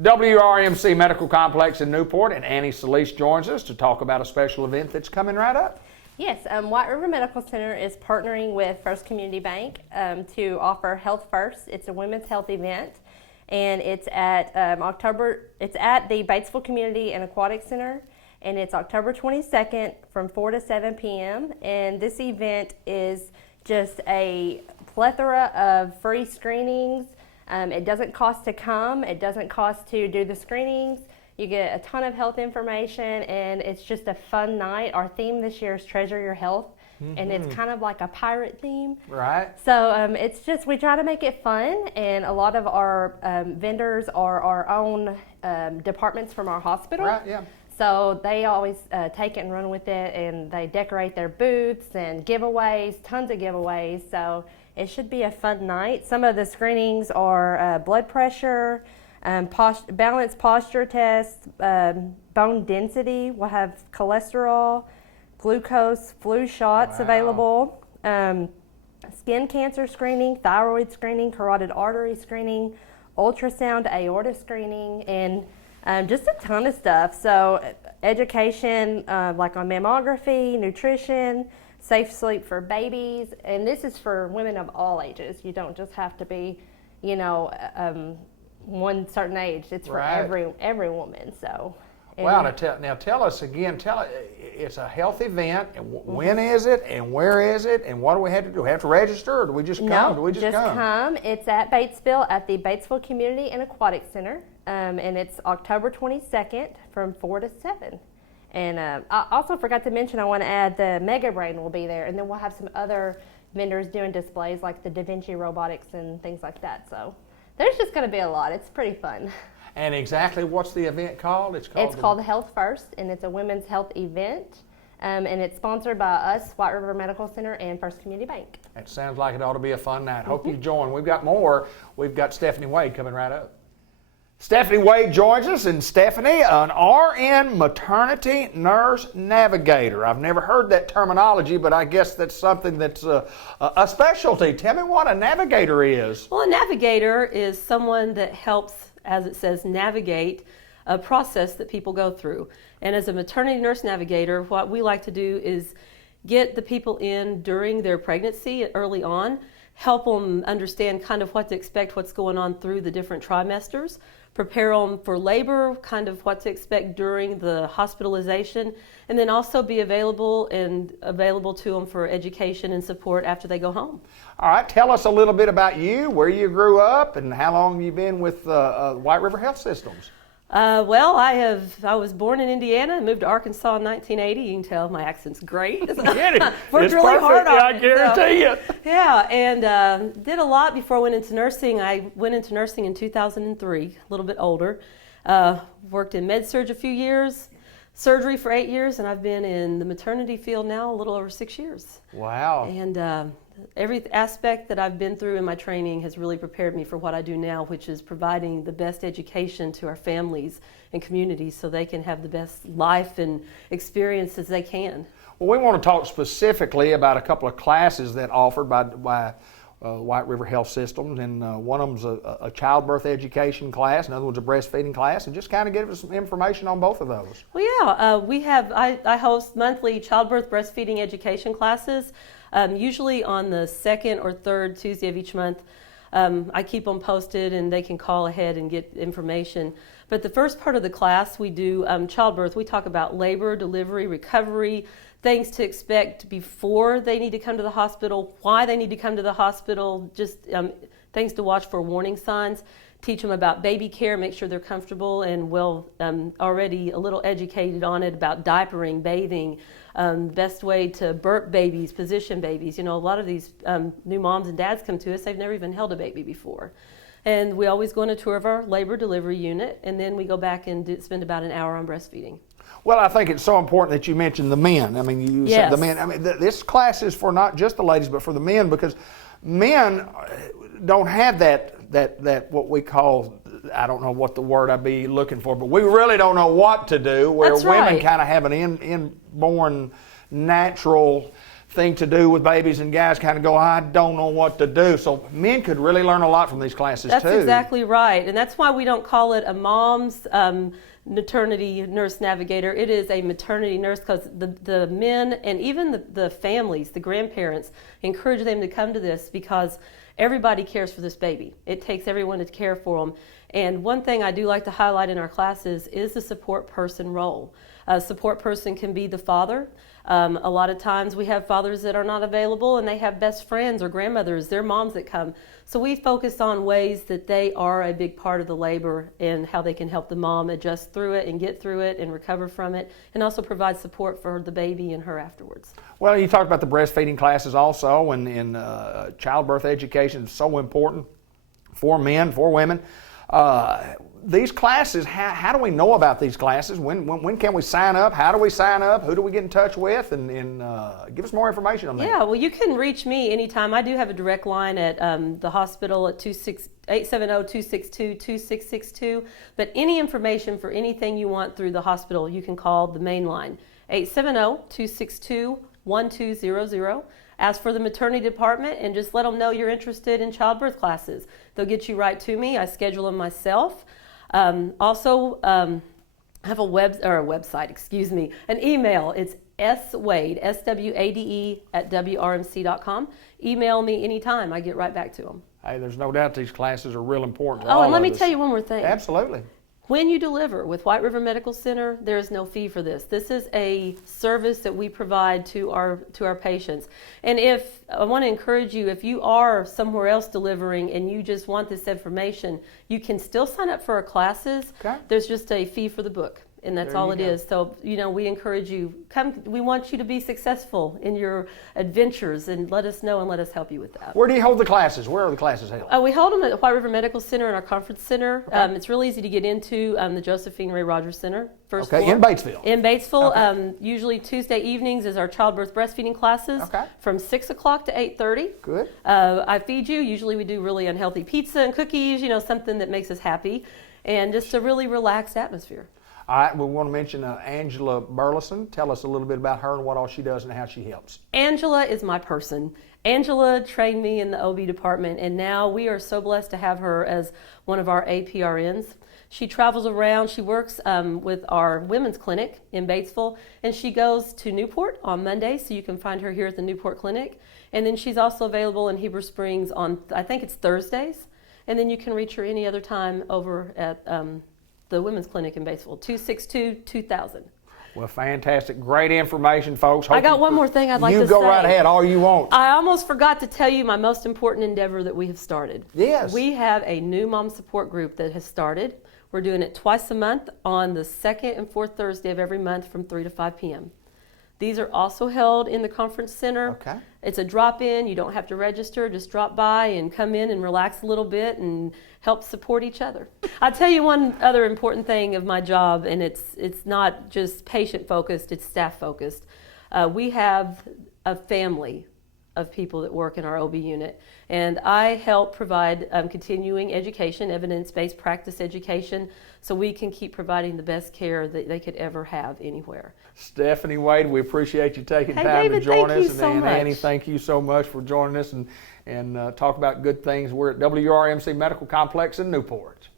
WRMC Medical Complex in Newport, and Annie Solis joins us to talk about a special event that's coming right up. Yes, White River Medical Center is partnering with First Community Bank to offer Health First. It's a women's health event, and it's at It's at the Batesville Community and Aquatic Center, and it's October 22nd from 4 to 7 p.m. And this event is just a plethora of free screenings. It doesn't cost to come. It doesn't cost to do the screenings. You get a ton of health information, and it's just a fun night. Our theme this year is Treasure Your Health, and it's kind of like a pirate theme. Right. So it's just, we try to make it fun, and a lot of our vendors are our own departments from our hospital. Right, yeah. So they always take it and run with it, and they decorate their booths and giveaways, tons of giveaways. So it should be a fun night. Some of the screenings are blood pressure, balanced posture tests, bone density. We'll have cholesterol, glucose, flu shots available, skin cancer screening, thyroid screening, carotid artery screening, ultrasound, aorta screening, and just a ton of stuff. So education, like on mammography, nutrition, safe sleep for babies, and this is for women of all ages. You don't just have to be, one certain age. It's for every woman. So. Wow, now tell us again, it's a health event, and when is it, and where is it, and what do we have to do? Have to register, or do we just come? No, just come. It's at Batesville at the Batesville Community and Aquatic Center, and it's October 22nd from 4 to 7. And I also forgot to mention, I want to add the Mega Brain will be there, and then we'll have some other vendors doing displays like the Da Vinci robotics and things like that. So there's just going to be a lot. It's pretty fun. And exactly what's the event called? It's called Health First, and it's a women's health event, and it's sponsored by us, White River Medical Center, and First Community Bank. It sounds like it ought to be a fun night. Hope you join. We've got more. We've got Stephanie Wade coming right up. Stephanie Wade joins us, and Stephanie, an RN maternity nurse navigator. I've never heard that terminology, but I guess that's something that's a specialty. Tell me what a navigator is. Well, a navigator is someone that helps, as it says, navigate a process that people go through. And as a maternity nurse navigator, what we like to do is get the people in during their pregnancy early on, help them understand kind of what to expect, what's going on through the different trimesters, prepare them for labor, kind of what to expect during the hospitalization, and then also be available to them for education and support after they go home. All right, tell us a little bit about you, where you grew up, and how long you've been with White River Health Systems. Well, I was born in Indiana and moved to Arkansas in 1980. You can tell my accent's great. I get it. Worked really hard on I guarantee you. Yeah, and did a lot before I went into nursing. I went into nursing in 2003, a little bit older. Worked in med-surg a few years, surgery for 8 years, and I've been in the maternity field now a little over 6 years. Wow. And every aspect that I've been through in my training has really prepared me for what I do now, which is providing the best education to our families and communities so they can have the best life and experience as they can. Well, we want to talk specifically about a couple of classes that offered by White River Health Systems, and one of them's a childbirth education class, another one's a breastfeeding class, and just kind of give us some information on both of those. Well, yeah, I host monthly childbirth breastfeeding education classes. Usually on the second or third Tuesday of each month. I keep them posted, and they can call ahead and get information. But the first part of the class, we do childbirth. We talk about labor, delivery, recovery, things to expect before they need to come to the hospital, why they need to come to the hospital, just things to watch for warning signs. Teach them about baby care, make sure they're comfortable and already a little educated on it, about diapering, bathing, best way to burp babies, position babies. You know, a lot of these new moms and dads come to us, they've never even held a baby before. And we always go on a tour of our labor delivery unit, and then we go back and spend about an hour on breastfeeding. Well, I think it's so important that you mentioned the men. I mean, you said the men. I mean, this class is for not just the ladies, but for the men, because men don't have that what we call, I don't know what the word I'd be looking for, but we really don't know what to do, where women kind of have an inborn natural thing to do with babies, and guys kind of go, I don't know what to do. So men could really learn a lot from these classes too. That's exactly right. And that's why we don't call it a mom's maternity nurse navigator. It is a maternity nurse, because the men and even the families, the grandparents, encourage them to come to this because everybody cares for this baby. It takes everyone to care for them. And one thing I do like to highlight in our classes is the support person role. A support person can be the father. A lot of times we have fathers that are not available, and they have best friends or grandmothers, their moms that come. So we focus on ways that they are a big part of the labor and how they can help the mom adjust through it and get through it and recover from it, and also provide support for the baby and her afterwards. Well, you talked about the breastfeeding classes also, and childbirth education is so important for men, for women. These classes, how do we know about these classes? When can we sign up? How do we sign up? Who do we get in touch with? And give us more information on that. Yeah, well, you can reach me anytime. I do have a direct line at the hospital at 870-262-2662. But any information for anything you want through the hospital, you can call the main line, 870-262-1200. Ask for the maternity department and just let them know you're interested in childbirth classes. They'll get you right to me. I schedule them myself. Also, I have an email. It's swade, S-W-A-D-E, at WRMC.com. Email me anytime. I get right back to them. Hey, there's no doubt these classes are real important to Oh, all and let of me us. tell you one more thing. Absolutely. When you deliver with White River Medical Center, there is no fee for this. This is a service that we provide to our patients. And if I want to encourage you, if you are somewhere else delivering and you just want this information, you can still sign up for our classes. Okay. There's just a fee for the book, and that's There all you it go. is. So, we encourage you, come. We want you to be successful in your adventures, and let us know and let us help you with that. Where do you hold the classes? Where are the classes held? We hold them at White River Medical Center in our conference center. Okay. It's real easy to get into the Josephine Ray Rogers Center, first Okay, floor. in Batesville. In Batesville, Okay. usually Tuesday evenings is our childbirth breastfeeding classes Okay. from 6 o'clock to 8:30. Good. I feed you. Usually we do really unhealthy pizza and cookies, something that makes us happy, and just a really relaxed atmosphere. All right, we want to mention Angela Burleson. Tell us a little bit about her and what all she does and how she helps. Angela is my person. Angela trained me in the OB department, and now we are so blessed to have her as one of our APRNs. She travels around. She works with our women's clinic in Batesville, and she goes to Newport on Monday, so you can find her here at the Newport Clinic. And then she's also available in Heber Springs on, I think it's Thursdays. And then you can reach her any other time over at the women's clinic in Batesville, 262-2000. Well, fantastic. Great information, folks. I got one more thing I'd like to say. You go right ahead, all you want. I almost forgot to tell you my most important endeavor that we have started. Yes. We have a new mom support group that has started. We're doing it twice a month on the second and fourth Thursday of every month from 3 to 5 p.m. These are also held in the conference center. Okay. It's a drop-in. You don't have to register. Just drop by and come in and relax a little bit and help support each other. I'll tell you one other important thing of my job, and it's not just patient-focused, it's staff-focused. We have a family of people that work in our OB unit, and I help provide continuing education, evidence-based practice education, so we can keep providing the best care that they could ever have anywhere. Stephanie Wade, we appreciate you taking Hey, time David, to join thank us. you so and much. Annie, thank you so much for joining us and talk about good things. We're at WRMC Medical Complex in Newport.